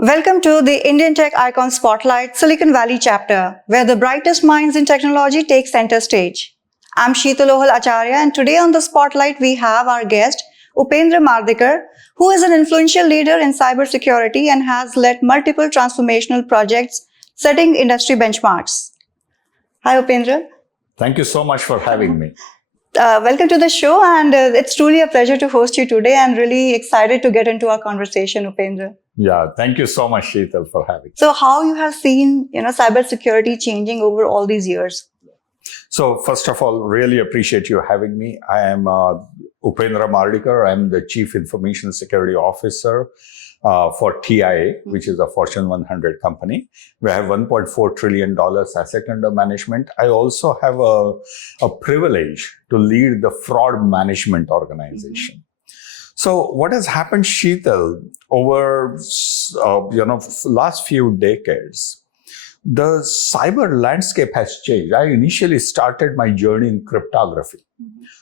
Welcome to the Indian Tech Icon Spotlight Silicon Valley chapter, where the brightest minds in technology take center stage. I'm Sheetalohal Acharya, and today on the Spotlight we have our guest, Upendra Mardikar, who is an influential leader in cybersecurity and has led multiple transformational projects, setting industry benchmarks. Hi, Upendra. Thank you so much for having me. Welcome to the show, and it's truly a pleasure to host you today. I'm really excited to get into our conversation, Upendra. Yeah, thank you so much, Sheetal, for having me. So, how you have seen, cybersecurity changing over all these years? So, first of all, really appreciate you having me. I am Upendra Mardikar. I'm the Chief Information Security Officer for TIAA, which is a Fortune 100 company. We have $1.4 trillion asset under management. I also have a privilege to lead the fraud management organization. So what has happened, Sheetal, over last few decades, the cyber landscape has changed. I initially started my journey in cryptography.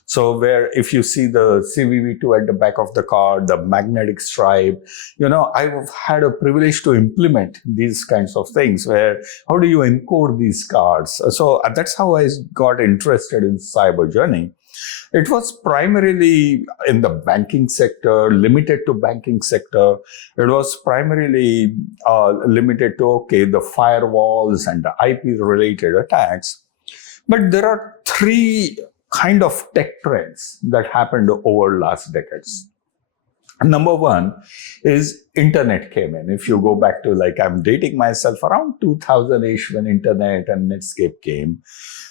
So where if you see the CVV2 at the back of the card, the magnetic stripe, I've had a privilege to implement these kinds of things where how do you encode these cards? So that's how I got interested in cyber journey. It was primarily in the banking sector, limited to banking sector. It was primarily limited to, the firewalls and the IP-related attacks. But there are three kind of tech trends that happened over last decades. Number one is internet came in. If you go back to I'm dating myself around 2000-ish when internet and Netscape came.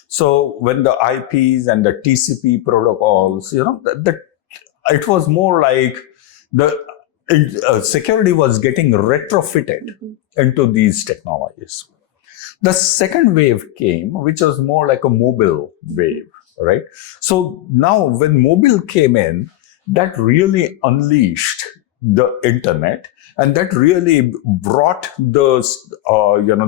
So when the IPs and the TCP protocols, it was more like the security was getting retrofitted into these technologies. The second wave came, which was more like a mobile wave, right? So now when mobile came in, that really unleashed the internet, and that really brought those,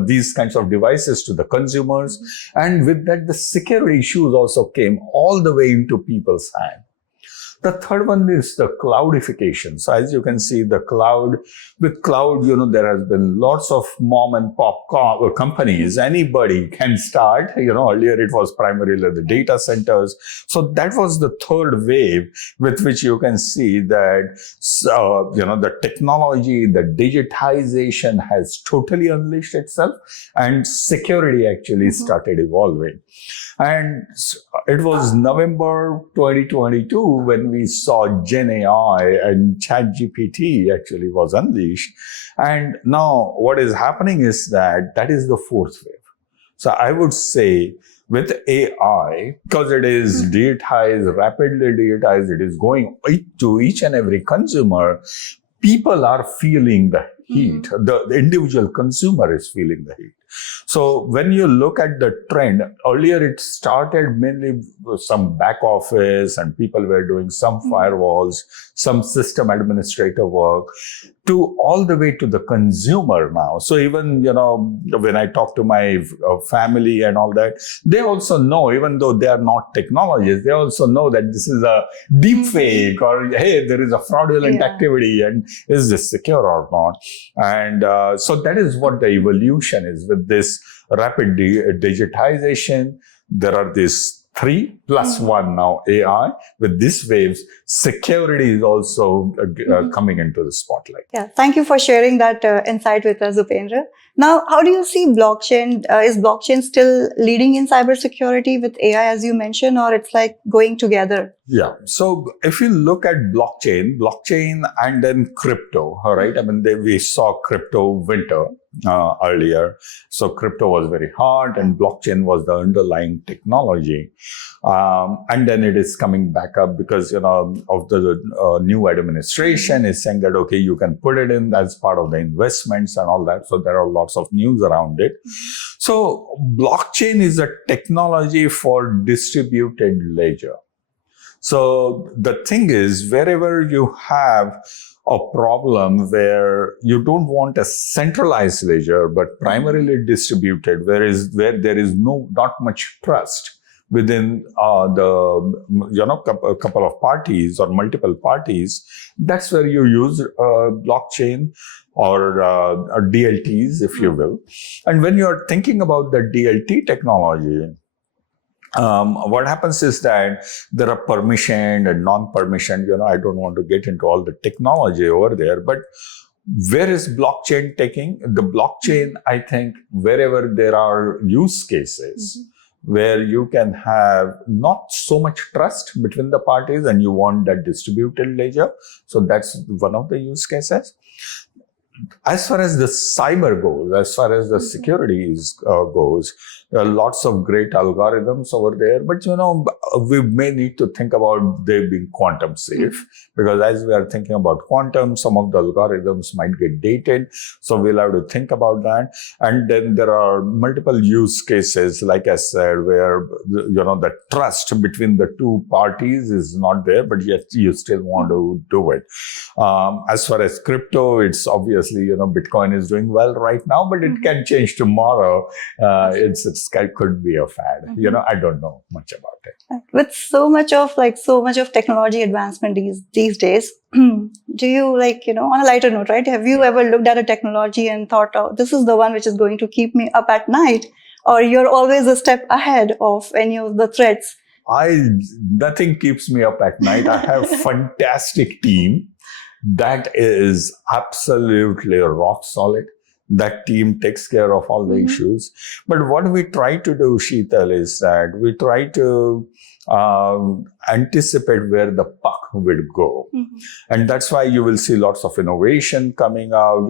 these kinds of devices to the consumers. And with that, the security issues also came all the way into people's hands. The third one is the cloudification. So as you can see, with cloud, there has been lots of mom and pop companies. Anybody can start. Earlier it was primarily the data centers. So that was the third wave with which you can see that, the technology, the digitization has totally unleashed itself and security actually started evolving. And it was November 2022 when we saw Gen AI and ChatGPT actually was unleashed. And now what is happening is that is the fourth wave. So I would say with AI, because it is digitized, rapidly digitized, it is going to each and every consumer, people are feeling the heat. The individual consumer is feeling the heat. So when you look at the trend, earlier it started mainly with some back office and people were doing some firewalls, some system administrator work, to all the way to the consumer now. So even, when I talk to my family and all that, they also know, even though they are not technologists, they also know that this is a deep fake or, hey, there is a fraudulent activity and is this secure or not? And so that is what the evolution is with this rapid digitization. There are these 3+1 now AI. With these waves, security is also coming into the spotlight. Yeah, thank you for sharing that insight with us, Upendra. Now, how do you see blockchain? Is blockchain still leading in cybersecurity with AI, as you mentioned, or it's like going together? Yeah. So if you look at blockchain and then crypto, all right? I mean, we saw crypto winter earlier. So crypto was very hot and blockchain was the underlying technology. And then it is coming back up because, of the new administration is saying that, okay, you can put it in as part of the investments and all that. So there are lots of news around it. So blockchain is a technology for distributed ledger. So the thing is, wherever you have a problem where you don't want a centralized ledger, but primarily distributed, where there is not much trust within a couple of parties or multiple parties, that's where you use blockchain. or DLTs, if you will. And when you're thinking about the DLT technology, what happens is that there are permissioned and non-permissioned. I don't want to get into all the technology over there, but where is blockchain taking? The blockchain, I think, wherever there are use cases where you can have not so much trust between the parties and you want that distributed ledger. So that's one of the use cases. As far as the cyber goes, as far as the security goes, there are lots of great algorithms over there, but we may need to think about they being quantum safe, because as we are thinking about quantum, some of the algorithms might get dated. So we'll have to think about that. And then there are multiple use cases, like I said, where the trust between the two parties is not there, but yet you still want to do it. As far as crypto, it's obviously, Bitcoin is doing well right now, but it can change tomorrow. It could be a fad. I don't know much about it. With so much of technology advancement these days, do you on a lighter note, right? Have you ever looked at a technology and thought, oh, this is the one which is going to keep me up at night? Or you're always a step ahead of any of the threats? Nothing keeps me up at night. I have a fantastic team that is absolutely rock solid. That team takes care of all the issues. But what we try to do, Sheetal, is that we try to anticipate where the puck will go. And that's why you will see lots of innovation coming out.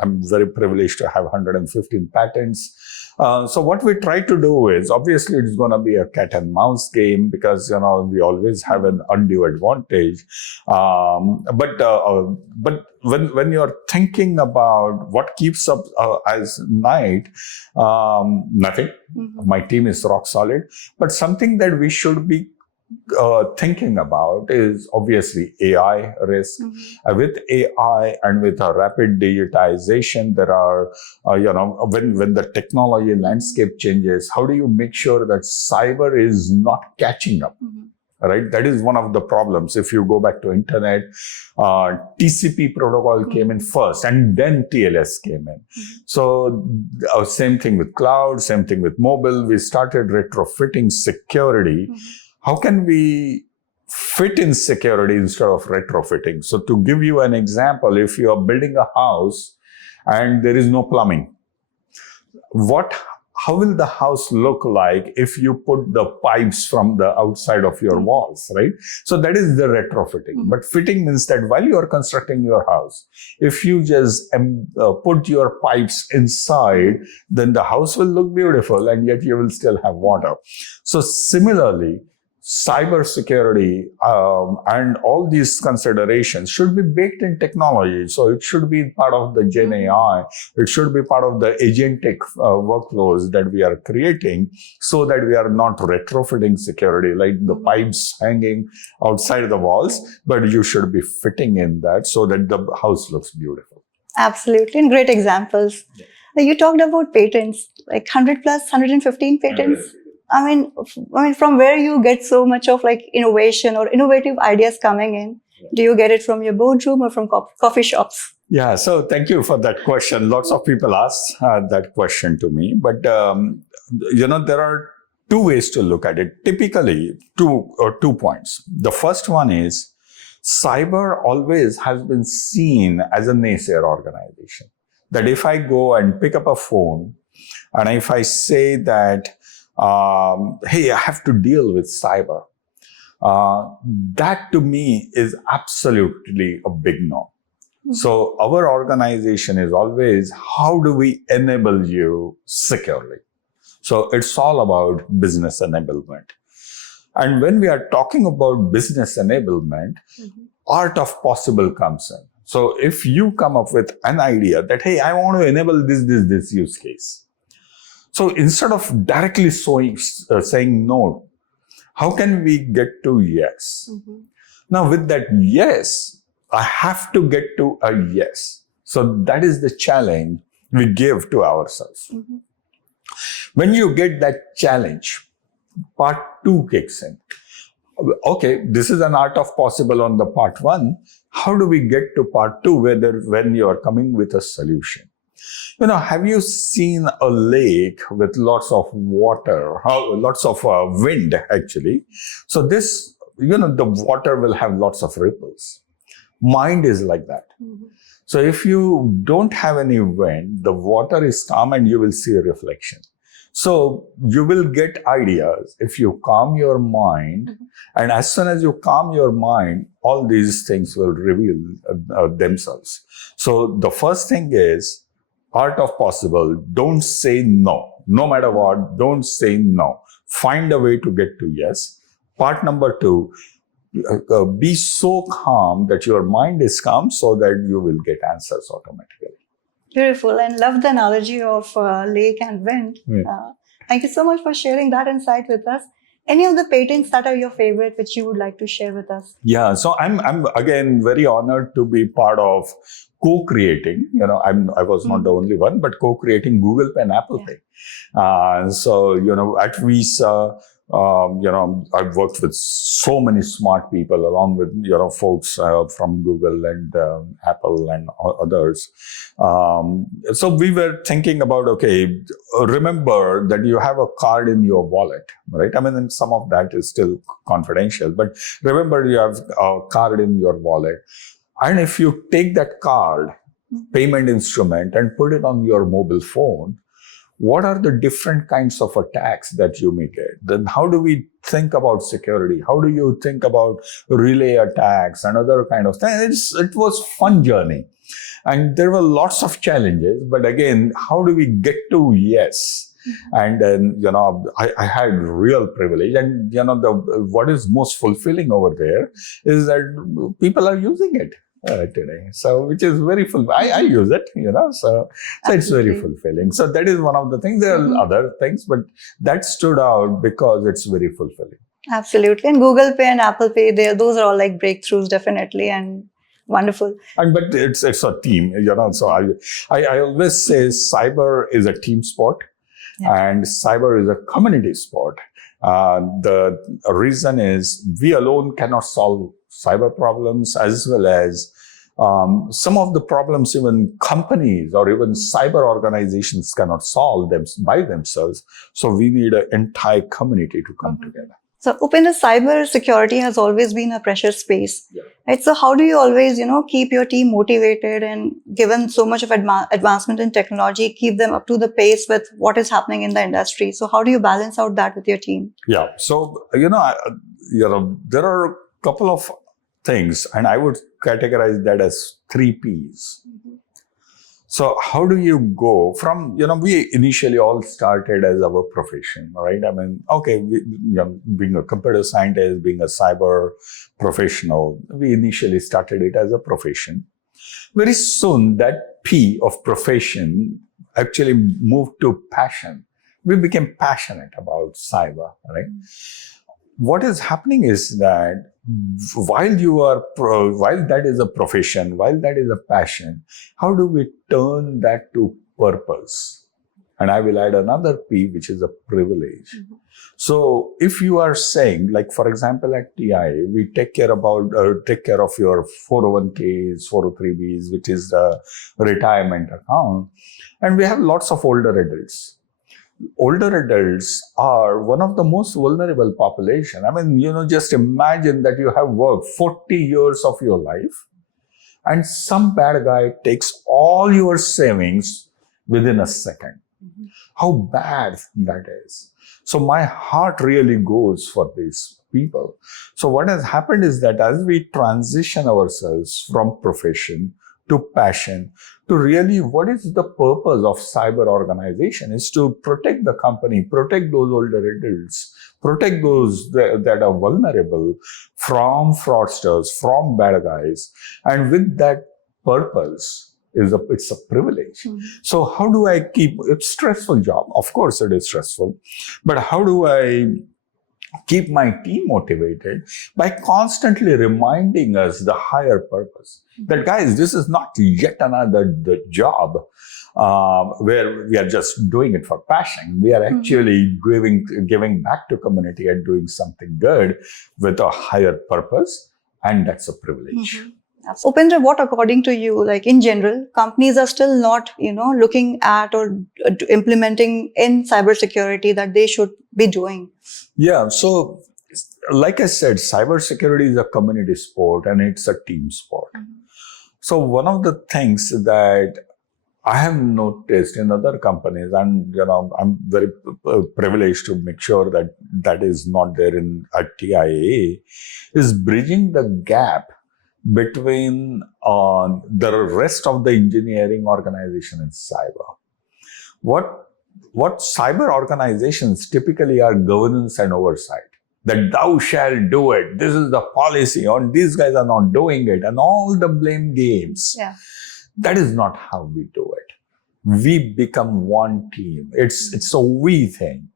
I'm very privileged to have 115 patents. So what we try to do is, obviously it's going to be a cat and mouse game, because we always have an undue advantage. But when you're thinking about what keeps up as night, nothing. My team is rock solid. But something that we should be thinking about is obviously AI risk. With AI and with a rapid digitization, there are, when the technology landscape changes, how do you make sure that cyber is not catching up? Right? That is one of the problems. If you go back to internet, TCP protocol came in first and then TLS came in. So same thing with cloud, same thing with mobile. We started retrofitting security. How can we fit in security instead of retrofitting? So to give you an example, if you are building a house and there is no plumbing, how will the house look like if you put the pipes from the outside of your walls, right? So that is the retrofitting. But fitting means that while you are constructing your house, if you just put your pipes inside, then the house will look beautiful and yet you will still have water. So similarly, cybersecurity and all these considerations should be baked in technology. So it should be part of the Gen AI. It should be part of the agentic workflows that we are creating, so that we are not retrofitting security like the pipes hanging outside the walls, but you should be fitting in that so that the house looks beautiful. Absolutely, and great examples. You talked about patents, like 100 plus, 115 patents. I mean, from where you get so much of innovation or innovative ideas coming in? Do you get it from your boardroom or from coffee shops? Yeah, so thank you for that question. Lots of people ask that question to me, but there are two ways to look at it. Typically, two points. The first one is cyber always has been seen as a naysayer organization. That if I go and pick up a phone and if I say that, hey, I have to deal with cyber, that to me is absolutely a big no. So our organization is always, how do we enable you securely? So it's all about business enablement. And when we are talking about business enablement, art of possible comes in. So if you come up with an idea that, hey, I want to enable this use case. So instead of directly saying no, how can we get to yes? Now with that yes, I have to get to a yes. So that is the challenge we give to ourselves. When you get that challenge, part two kicks in. Okay, this is an art of possible on the part one. How do we get to part two, when you are coming with a solution? Have you seen a lake with lots of water, lots of wind actually? So this, the water will have lots of ripples. Mind is like that. Mm-hmm. So if you don't have any wind, the water is calm and you will see a reflection. So you will get ideas if you calm your mind. Mm-hmm. And as soon as you calm your mind, all these things will reveal themselves. So the first thing is art of possible. Don't say no. No matter what, don't say no. Find a way to get to yes. Part number two, be so calm that your mind is calm so that you will get answers automatically. Beautiful, and love the analogy of lake and wind. Yeah. Thank you so much for sharing that insight with us. Any of the patents that are your favorite, which you would like to share with us? Yeah, so I'm again very honored to be part of co-creating. I was not the only one, but co-creating Google Pay and Apple Pay. So at Visa, I've worked with so many smart people along with, folks from Google and Apple and others. So we were thinking about, okay, remember that you have a card in your wallet, right? I mean, and some of that is still confidential, but remember you have a card in your wallet. And if you take that card, payment instrument, and put it on your mobile phone, what are the different kinds of attacks that you may get? Then how do we think about security? How do you think about relay attacks and other kind of things? It was a fun journey. And there were lots of challenges. But again, how do we get to yes? And then, I had real privilege. And, what is most fulfilling over there is that people are using it. Today. So, which is very fulfilling. I use it, so it's very fulfilling. So that is one of the things. There are other things, but that stood out because it's very fulfilling. Absolutely. And Google Pay and Apple Pay, those are all like breakthroughs, definitely, and wonderful. But it's a team, so I always say cyber is a team sport, and cyber is a community sport. The reason is we alone cannot solve cyber problems, as well as some of the problems even companies or even cyber organizations cannot solve them by themselves. So we need an entire community to come together. So Upendra, cyber security has always been a precious space. Yeah. Right? So how do you always, keep your team motivated, and given so much of advancement in technology, keep them up to the pace with what is happening in the industry? So how do you balance out that with your team? Yeah. So, there are a couple of things, and I would categorize that as 3 Ps. Mm-hmm. So how do you go from, we initially all started as our profession, right? I mean, okay, being a computer scientist, being a cyber professional, we initially started it as a profession. Very soon, that P of profession actually moved to passion. We became passionate about cyber, right? What is happening is that while that is a profession, while that is a passion, how do we turn that to purpose? And I will add another P, which is a privilege. Mm-hmm. So if you are saying, like, for example, at TIAA, we take care of your 401ks, 403bs, which is the retirement account. And we have lots of older adults. Older adults are one of the most vulnerable population. I mean, just imagine that you have worked 40 years of your life and some bad guy takes all your savings within a second. Mm-hmm. How bad that is. So my heart really goes for these people. So what has happened is that as we transition ourselves from profession to passion, to really what is the purpose of cyber organization is to protect the company, protect those older adults, protect those that are vulnerable from fraudsters, from bad guys. And with that purpose, it's a privilege. Mm-hmm. So how do I it's a stressful job. Of course it is stressful, but how do I keep my team motivated? By constantly reminding us the higher purpose. That, guys, this is not yet another job. where we are just doing it for passion. We are actually giving back to community and doing something good with a higher purpose, and that's a privilege. Upendra, what according to you, like in general, companies are still not, looking at or implementing in cybersecurity that they should be doing? Yeah, so like I said, cybersecurity is a community sport and it's a team sport. So one of the things that I have noticed in other companies, and I'm very privileged to make sure that that is not there at TIAA, is bridging the gap between the rest of the engineering organization and cyber. What cyber organizations typically are governance and oversight. That thou shalt do it. This is the policy, or these guys are not doing it, and all the blame games. Yeah. That is not how we do it. We become one team. It's a we thing.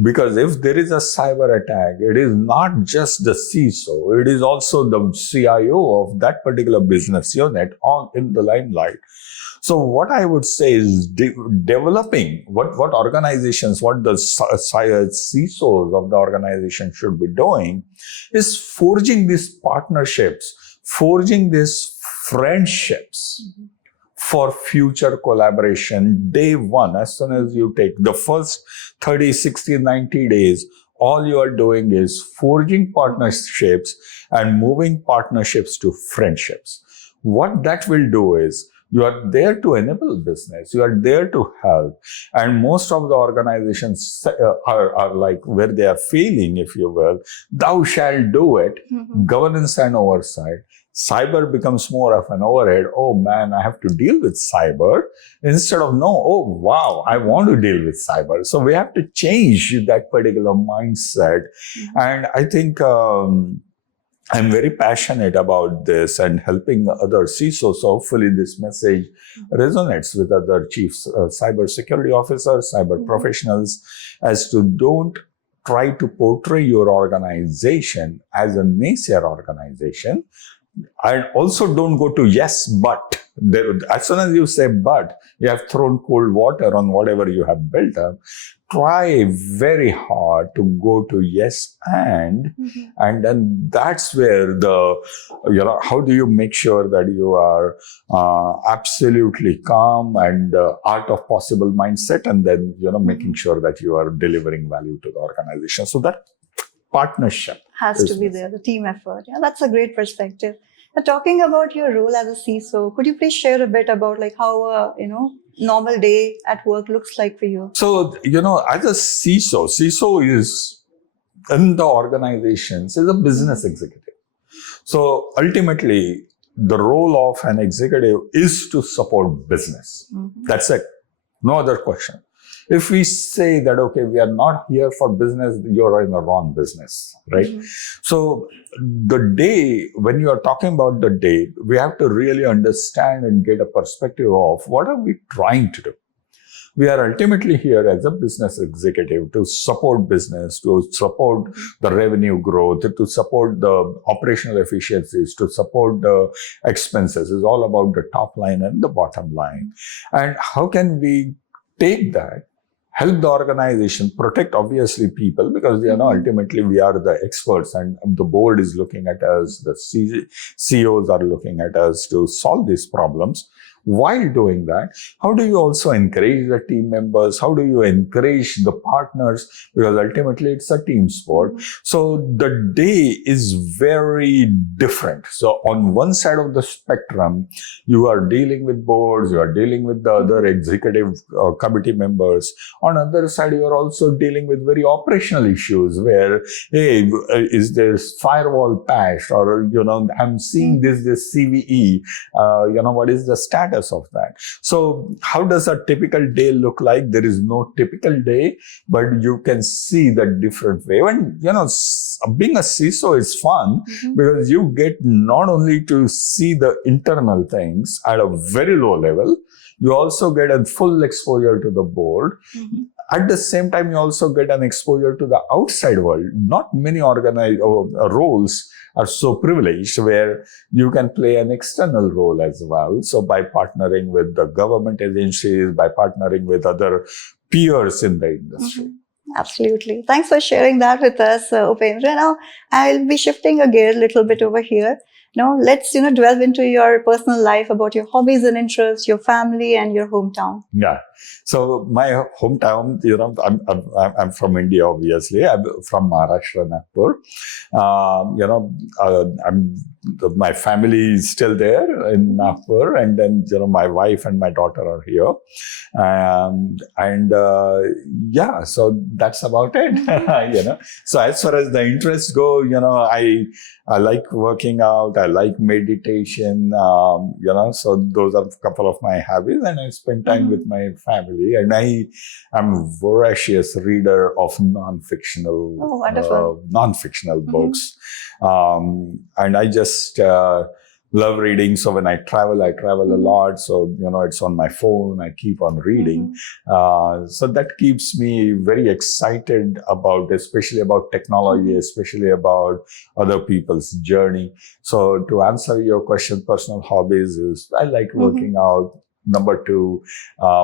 Because if there is a cyber attack, it is not just the CISO, it is also the CIO of that particular business unit in the limelight. So what I would say is developing what organizations, what the CISOs of the organization should be doing is forging these partnerships, forging these friendships for future collaboration. Day one, as soon as you take the first 30, 60, 90 days, all you are doing is forging partnerships and moving partnerships to friendships. What that will do is you are there to enable business. You are there to help. And most of the organizations are like where they are failing, if you will, thou shalt do it, governance and oversight. Cyber becomes more of an overhead. Oh man, I have to deal with cyber instead of oh wow, I want to deal with cyber. So we have to change that particular mindset. And I think I'm very passionate about this and helping other CISOs. So hopefully this message resonates with other chiefs, cybersecurity officers, cyber professionals, as to don't try to portray your organization as a naysayer organization. And also don't go to yes, but. As soon as you say but, you have thrown cold water on whatever you have built up. Try very hard to go to yes and then that's where how do you make sure that you are absolutely calm and art of possible mindset, and then making sure that you are delivering value to the organization. So that partnership has to be there, the team effort. Yeah, that's a great perspective. Now, talking about your role as a CISO, could you please share a bit about how a normal day at work looks like for you? So as a CISO is in the organizations is a business executive. So ultimately, the role of an executive is to support business. That's it. No other question. If we say that, okay, we are not here for business, you're in the wrong business, right? So the day, when you are talking about the day, we have to really understand and get a perspective of what are we trying to do. We are ultimately here as a business executive to support business, to support the revenue growth, to support the operational efficiencies, to support the expenses. It's all about the top line and the bottom line. And how can we take that, help the organization, protect obviously people, because ultimately we are the experts and the board is looking at us, the CEOs are looking at us to solve these problems. While doing that, how do you also encourage the team members? How do you encourage the partners? Because ultimately it's a team sport. So the day is very different. So on one side of the spectrum, you are dealing with boards, you are dealing with the other executive committee members. On the other side, you are also dealing with very operational issues where, hey, is there firewall patched? Or, I'm seeing this CVE, what is the status of that? So how does a typical day look like? There is no typical day, but you can see the different way. And, being a CISO is fun because you get not only to see the internal things at a very low level, you also get a full exposure to the board. at the same time, you also get an exposure to the outside world. Not many roles are so privileged where you can play an external role as well. So by partnering with the government agencies, by partnering with other peers in the industry. Absolutely. Thanks for sharing that with us, Upendra. Now, I'll be shifting a gear a little bit over here. Now, let's delve into your personal life, about your hobbies and interests, your family, and your hometown. Yeah. So my hometown, I'm from India, obviously. I'm from Maharashtra, Nagpur. My family is still there in Nagpur, and then my wife and my daughter are here, so that's about it. So as far as the interests go, I like working out, I like meditation, so those are a couple of my hobbies, and I spend time with my family, and I am a voracious reader of non-fictional books, and I just love reading. So when I travel a lot. So, it's on my phone. I keep on reading. So that keeps me very excited especially about technology, especially about other people's journey. So to answer your question, personal hobbies is I like working out. Number 2,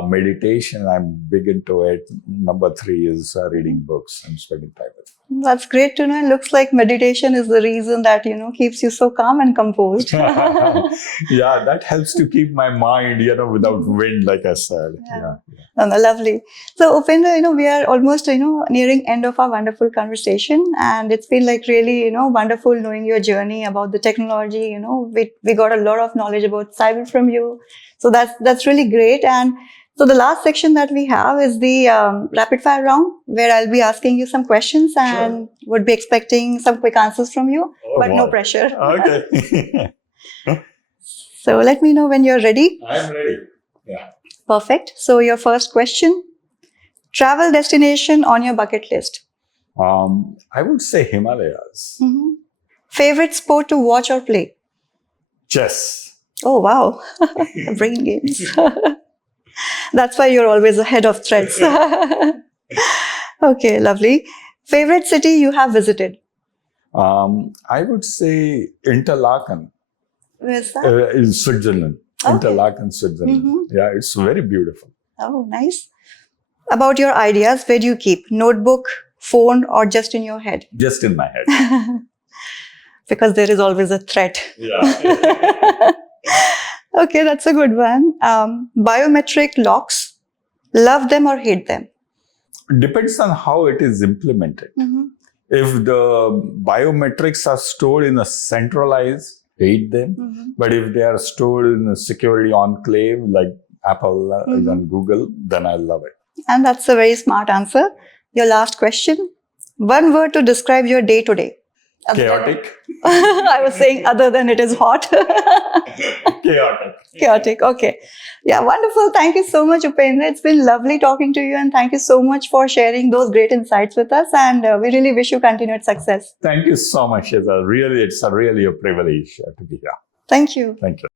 meditation. I'm big into it. Number 3 is reading books and spending time with them. That's great to know. It looks like meditation is the reason that, keeps you so calm and composed. Yeah, that helps to keep my mind, without wind, like I said. Yeah. Lovely. So, Upendra, we are almost, nearing end of our wonderful conversation, and it's been like really, wonderful knowing your journey about the technology. We got a lot of knowledge about cyber from you. So that's really great. And so the last section that we have is the rapid fire round, where I'll be asking you some questions and would be expecting some quick answers from you, but no pressure. Okay. So let me know when you're ready. I'm ready. Yeah. Perfect. So your first question, travel destination on your bucket list? I would say Himalayas. Favorite sport to watch or play? Chess. Oh, wow. Brain games. That's why you're always ahead of threats. Okay, lovely. Favorite city you have visited? I would say Interlaken. Where's that? In Switzerland. Okay. Interlaken, Switzerland. Yeah, it's very beautiful. Oh, nice. About your ideas, where do you keep? Notebook, phone, or just in your head? Just in my head. Because there is always a threat. Yeah. Okay, that's a good one. Biometric locks, love them or hate them? Depends on how it is implemented. If the biometrics are stored in a centralized, hate them. But if they are stored in a security enclave like Apple and Google, then I love it. And that's a very smart answer. Your last question. One word to describe your day today. Chaotic. I was saying other than it is hot. Chaotic. Chaotic. Okay. Yeah, wonderful. Thank you so much, Upendra. It's been lovely talking to you, and thank you so much for sharing those great insights with us. And we really wish you continued success. Thank you so much. It's really a privilege to be here. Thank you. Thank you.